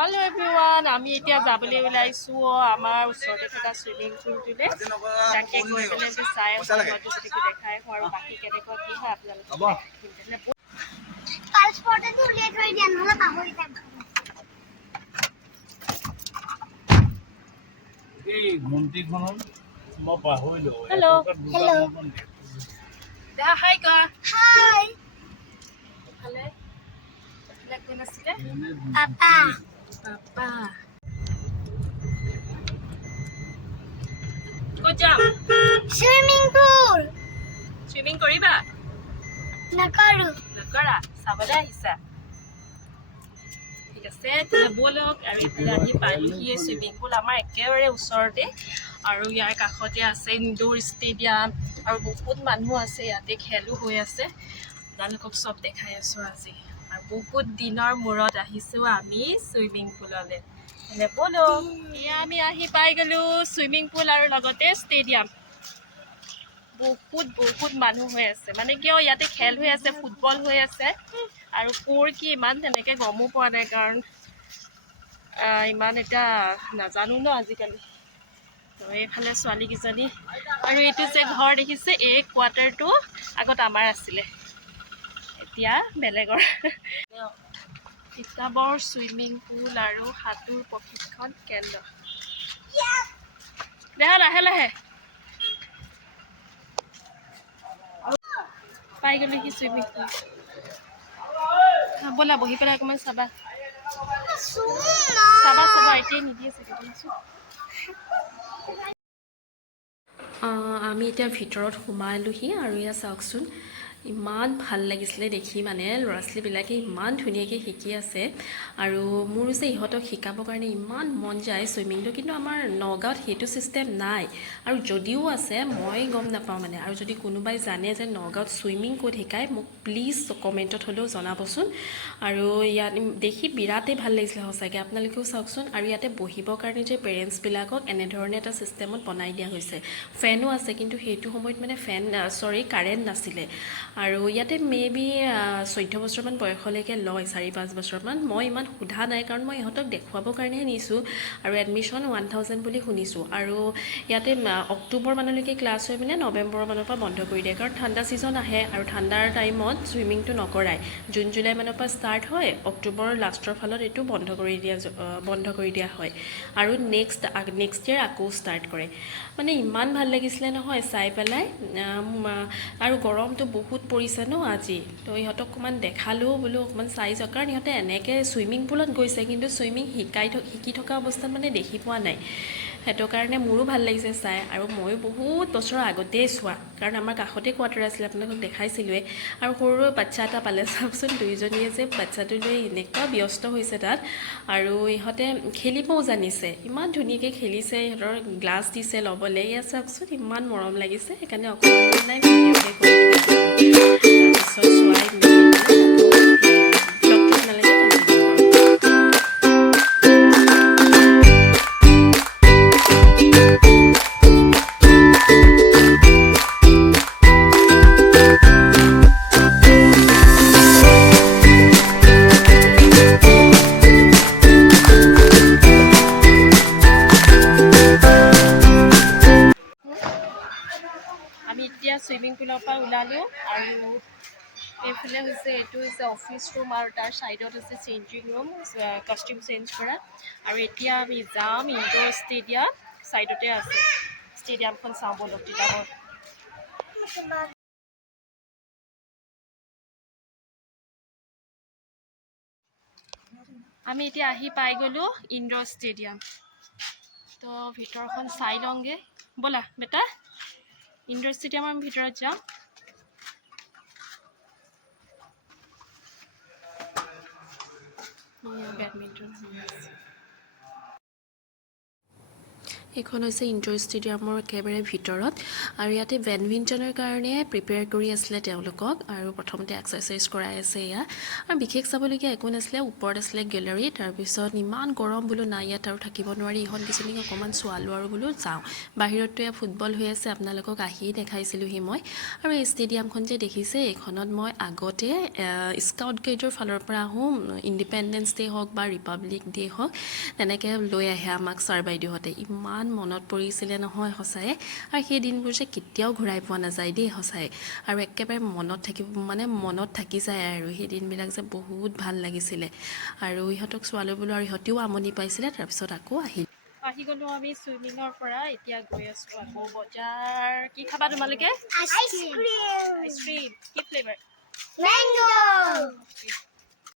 Hello everyone, আমি এতিয়া যাবলৈ ওলাইছো আমাৰ ওচৰতে থকা সুইমিং পুলটোলে তাকে গৈ পেলাই যে চাই হয়তো যদি দেখাই আৰু বাকি কেনেকুৱা কি হয় আপোনালোকে পাছপৰ্টটো উলিয়াই থৈ দিয়া নহলে পাহৰি যাম এই মন্দিৰখনত মই পাহৰিলো হেল্ল' হেল্ল' দা হাই কা হাই ভালে কোন আছিলে পাপা পাপা ক'ত যাম সুইমিং পুল সুইমিং কৰিবা নকৰো নকৰা চাবলৈ আহিছা ঠিক আছে তেনে বলক আৰু এইফালে আহি পালোহি সুইমিং পুল আমাৰ একেবাৰে ওচৰতে আৰু ইয়াৰ কাষতে আছে ইনডোৰ ষ্টেডিয়াম আৰু বহুত মানুহ আছে ইয়াতে খেলো হৈ আছে আপোনালোকক চব দেখাই আছো আজি আৰু বহুত দিনৰ মূৰত আহিছোঁ আমি সুইমিং পুললৈ তেনে বলক এয়া আমি আহি পাই গ'লো সুইমিং পুল আৰু লগতে ষ্টেডিয়াম বহুত মানুহ হৈ আছে মানে কিয় ইয়াতে খেল হৈ আছে ফুটবল হৈ আছে আৰু কোৰ কি ইমান তেনেকৈ গমো পোৱা নাই কাৰণ ইমান এটা নাজানো ন আজিকালি তো এইফালে ছোৱালীকেইজনী আৰু এইটো যে ঘৰ দেখিছে এই কোৱাৰ্টাৰটো আগত আমাৰ আছিলে এতিয়া বেলেগৰ তিতাবৰ চুইমিং পুল আৰু সাঁতোৰ প্ৰশিক্ষণ কেন্দ্ৰ দেহা লাহে লাহে পাই গ'লো কি চুইমিং পুল ব'লা বহি পেলাই অকণমান চাবা চাবা চাবা এতিয়াই নিদিয়ে চাগে ব'লাচোন আমি এতিয়া ভিতৰত সোমালোহি আৰু এয়া চাওকচোন ইমান ভাল লাগিছিলে দেখি মানে ল'ৰা ছোৱালীবিলাকে ইমান ধুনীয়াকৈ শিকি আছে আৰু মোৰ যে ইহঁতক শিকাবৰ কাৰণে ইমান মন যায় চুইমিংটো কিন্তু আমাৰ নগাঁৱত সেইটো ছিষ্টেম নাই আৰু যদিও আছে মই গম নাপাওঁ মানে আৰু যদি কোনোবাই জানে যে নগাঁৱত চুইমিং ক'ত শিকায় মোক প্লিজ কমেণ্টত হ'লেও জনাবচোন আৰু ইয়াত দেখি বিৰাটেই ভাল লাগিছিলে সঁচাকৈ আপোনালোকেও চাওকচোন আৰু ইয়াতে বহিবৰ কাৰণে যে পেৰেণ্টছবিলাকক এনেধৰণে এটা ছিষ্টেমত বনাই দিয়া হৈছে ফেনো আছে কিন্তু সেইটো সময়ত মানে কাৰেণ্ট নাছিলে আৰু ইয়াতে মেবি 14 বছৰমান বয়সলৈকে লয় 4-5 বছৰমান মই ইমান সোধা নাই কাৰণ মই ইহঁতক দেখুৱাবৰ কাৰণেহে নিছোঁ আৰু এডমিশ্যন 1000 বুলি শুনিছোঁ আৰু ইয়াতে অক্টোবৰ মানলৈকে ক্লাছ হৈ পিনে নৱেম্বৰ মানৰ পৰা বন্ধ কৰি দিয়ে কাৰণ ঠাণ্ডা ছিজন আহে আৰু ঠাণ্ডাৰ টাইমত চুইমিংটো নকৰায় জুন জুলাই মানৰ পৰা ষ্টাৰ্ট হয় অক্টোবৰৰ লাষ্টৰ ফালত এইটো বন্ধ কৰি দিয়া হয় আৰু নেক্সট ইয়েৰ আকৌ ষ্টাৰ্ট কৰে মানে ইমান ভাল লাগিছিলে নহয় চাই পেলাই আৰু গৰমটো বহুত পৰিছে ন আজি তো ইহঁতক অকণমান দেখালেও বোলো অকণমান চাই যাওক কাৰণ ইহঁতে এনেকৈ চুইমিং পুলত গৈছে কিন্তু চুইমিং শিকি থকা অৱস্থাত মানে দেখি পোৱা নাই সেইটো কাৰণে মোৰো ভাল লাগিছে চাই আৰু ময়ো বহুত বছৰৰ আগতেই চোৱা কাৰণ আমাৰ কাষতে কোৱাৰ্টাৰ আছিলে আপোনালোকক দেখাইছিলোঁৱে আৰু সৰু বাচ্ছা এটা পালে চাওকচোন দুইজনীয়ে যে বাচ্ছাটো লৈ এনেকুৱা ব্যস্ত হৈছে তাত আৰু ইহঁতে খেলিবও জানিছে ইমান ধুনীয়াকৈ খেলিছে ইহঁতৰ গ্লাছ দিছে ল'বলৈ এয়া চাওকচোন ইমান মৰম লাগিছে সেইকাৰণে অকণমান নাই ভিডিঅ'তে কৰি তাৰপিছত চোৱাই আমি এতিয়া চুইমিং পুলৰ পৰা ওলালোঁ আৰু এইফালে এইটো হৈছে অফিচ ৰুম আৰু তাৰ ছাইডত আছে চেঞ্জিং ৰুম কষ্টিউম চেঞ্জ কৰা আৰু এতিয়া আমি যাম ইনডোৰ ষ্টেডিয়াম ছাইডতে আছে ষ্টেডিয়ামখন চাওঁ বলক তিতাবৰ আমি এতিয়া আহি পাই গ'লোঁ ইনডোৰ ষ্টেডিয়াম তো ভিতৰখন চাই লওঁগৈ ব'লা বেটা ইনডোৰ ষ্টেডিয়ামৰ ভিতৰত যাওঁ বেডমিণ্টন এইখন হৈছে ইনডোৰ ষ্টেডিয়ামৰ একেবাৰে ভিতৰত আৰু ইয়াতে বেডমিণ্টনৰ কাৰণে প্ৰিপেয়াৰ কৰি আছিলে তেওঁলোকক আৰু প্ৰথমতে এক্সাৰচাইজ কৰাই আছে এয়া আৰু বিশেষ চাবলগীয়া একো নাছিলে ওপৰত আছিলে গেলেৰী তাৰপিছত ইমান গৰম বোলো নাই ইয়াত আৰু থাকিব নোৱাৰি ইহঁত কিজনীক অকণমান চোৱালোঁ আৰু বোলো যাওঁ বাহিৰততো এয়া ফুটবল হৈ আছে আপোনালোকক আহি দেখাইছিলোঁহি মই আৰু এই ষ্টেডিয়ামখন যে দেখিছে এইখনত মই আগতে স্কাউট গাইডৰ ফালৰ পৰা আহোঁ ইণ্ডিপেণ্ডেন্স ডে হওক বা ৰিপাব্লিক ডে হওক তেনেকৈ লৈ আহে আমাক ছাৰ বাইদেউহঁতে ইমান মনত পৰিছিলে নহয় সঁচায়ে আৰু সেই দিনবোৰ যে কেতিয়াও ঘূৰাই পোৱা নাযায় দেই সঁচাই আৰু একেবাৰে মনত থাকি যায় আৰু সেই দিনবিলাক যে বহুত ভাল লাগিছিলে আৰু ইহঁতক ছোৱালী বোলো আৰু ইহঁতেও আমনি পাইছিলে তাৰপিছত আকৌ আহি গ'লোঁ আমি চুইমিঙৰ পৰা এতিয়া গৈ আছোঁ আকৌ বজাৰ কি খাবা তোমালোকে Ice cream. আইচক্ৰীম কি ফ্লেভাৰ Mango.